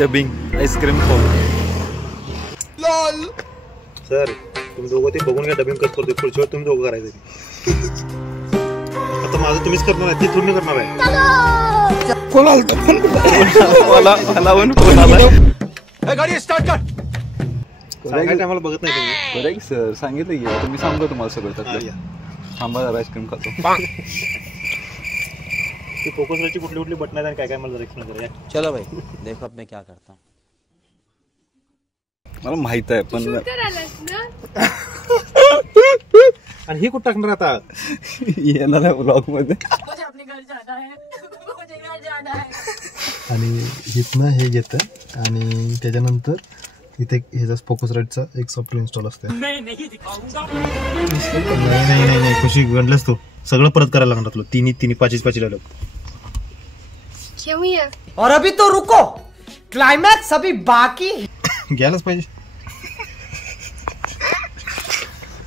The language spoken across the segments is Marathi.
डबिंग आईस्क्रीम कोण सर तुम्ही दोघं ते बघून घ्या डबिंग कसं करतो पुढच्या वेळी तुम्ही दोघं करायचं आता माझं तुम्हीच करणार आहे ते तुम्ही करणार आहे कोण आला फोन आला गाडी स्टार्ट कर सांगायचं आम्हाला बघत नाही तुम्ही बरं की सर सांगितलं की तुम्ही सांगतो तुम्हाला सगळं त्यातलं थांबा जरा आईस्क्रीम खातो ती फोकसवरची कुठली कुठली बटन आहेत आणि काय काय मला जरा एक्सप्लेन करूया चलो भाई देखो अब मैं क्या करता हूँ मला माहित आहे पण आणि हे कुठं टाकणार आता येणार आहे ब्लॉग मध्ये आणि इथनं हे घेतं आणि त्याच्यानंतर इथे ह्याचा फोकस राईटचा एक सॉफ्टवेअर इन्स्टॉल असते नाही खुशी गणलंच तू सगळं परत करायला लागणार तुला तिन्ही पाचीच लावलं और अभी तो रुको क्लाइमैक्स अभी बाकी घ्यायलाच पाहिजे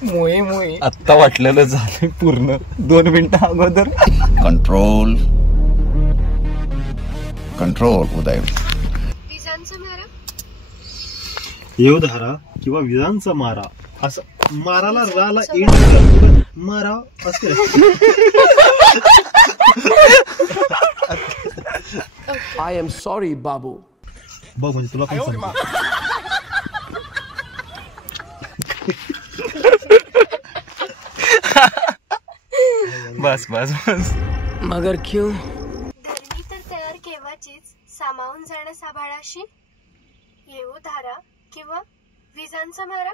मोये आत्ता वाटलेलं झालं पूर्ण 2 मिनिटं अगोदर कंट्रोल उदय येवधारा किंवा विजांचा मारा असं माराला राला एंड मारा असं आई एम सॉरी बाबू बघ म्हणजे तुला पण सांगतो बस मगर क्यों धरणी तर तयार केव्हाचीच सामावून जाणं साभाळाशी येऊ धारा किंवा विजांचा मारा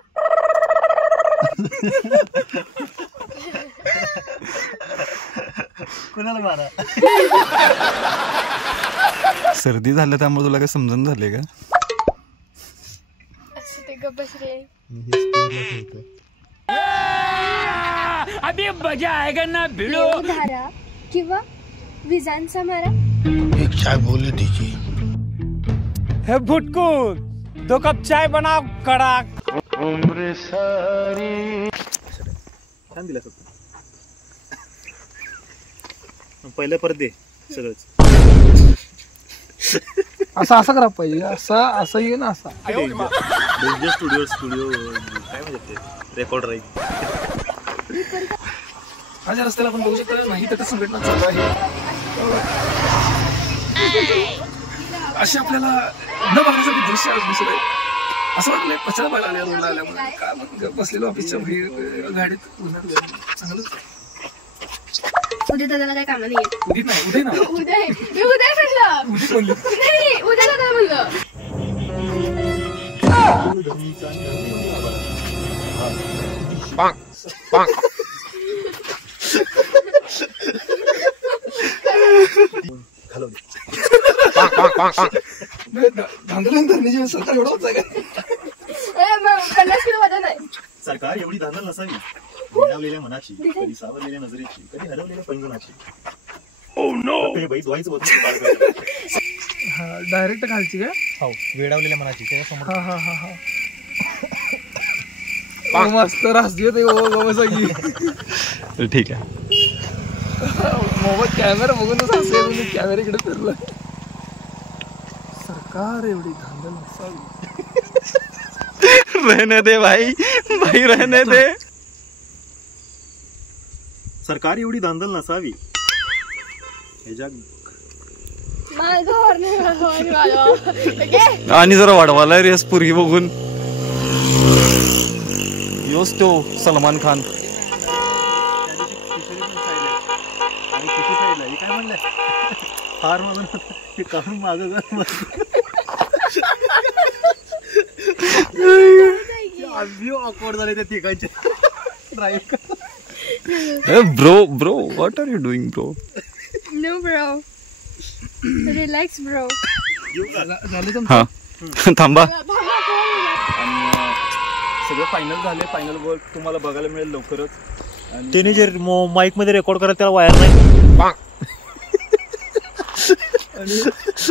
कुणाला मारा सर्दी झालं त्यामुळे तुला काय समजून झाले का असं ते गप्पच रे अभी मजा आएगा ना भिड़ो येऊ धारा किंवा विजांचा मारा एक चाय बोले दीजिए हे भुटकून 2 कप चाय बनाओ कड़ाक छान दिला पहिलं परत दे सगळंच असं करा पाहिजे असं ये ना असा स्टुडिओ काय म्हणते रेकॉर्ड राहील माझ्या रस्त्याला पण बघू शकतो नाही तर संघटना चालू आहे असे आपल्याला न बघण्यासाठी दृश्य दिसत आहे असं वाटलंय पचरा पाहायला आल्या रोडला आल्यामुळे का मग बसलेलो ऑफिसच्या गाडीत चांगलं उद्या दादाला काय काम नाही उदित नाही उदय ना उद्या म्हणलं उदित म्हणली नाही उद्या दादा म्हणलं सरकार एवढं होत का 50 किलो वजन आहे सरकार एवढी धांदल नसावी मिळवलेल्या मनाची कधी सावरलेल्या नजरेची कधी हरवलेल्या पैंजणाची बाई धुवायचं होत डायरेक्ट घालची का हो वेडावलेल्या मनाची त्याच्यासमोर मस्त राजकीय ठीक आहे मोबाईल कॅमेरा बघूनच असेल कॅमेऱ्याकडे फिरला सरकार एवढी धांदल नसावी रहने दे भाई रहने दे सरकार एवढी धांदल नसावी आणि जरा वाढवायला रेस पुरगी बघून योच तो सलमान खान काय म्हणलं फार म्हणून काढून माग ऑकवर्ड झाले त्या तिघांचे bro what are you doing bro no bro relax bro हा थांबा सगळं फायनल झाले फायनल वर्क तुम्हाला बघायला मिळेल लवकरच त्याने जे माईक मध्ये रेकॉर्ड करायला त्याला वायर नाही आणि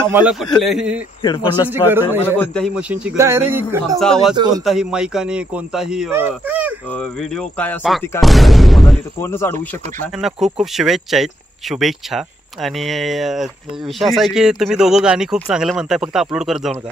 आम्हाला कुठल्याही हेडफोनची गरज नाही कोणत्याही मशीनची गरज नाही आमचा आवाज कोणताही माईक आणि कोणताही व्हिडिओ काय असेल ती काय कोणच अडवू शकत नाही त्यांना खूप शुभेच्छा आहेत शुभेच्छा आणि विषय असा आहे की तुम्ही दोघं गाणी खूप चांगले म्हणताय, फक्त अपलोड करत जाऊ नका.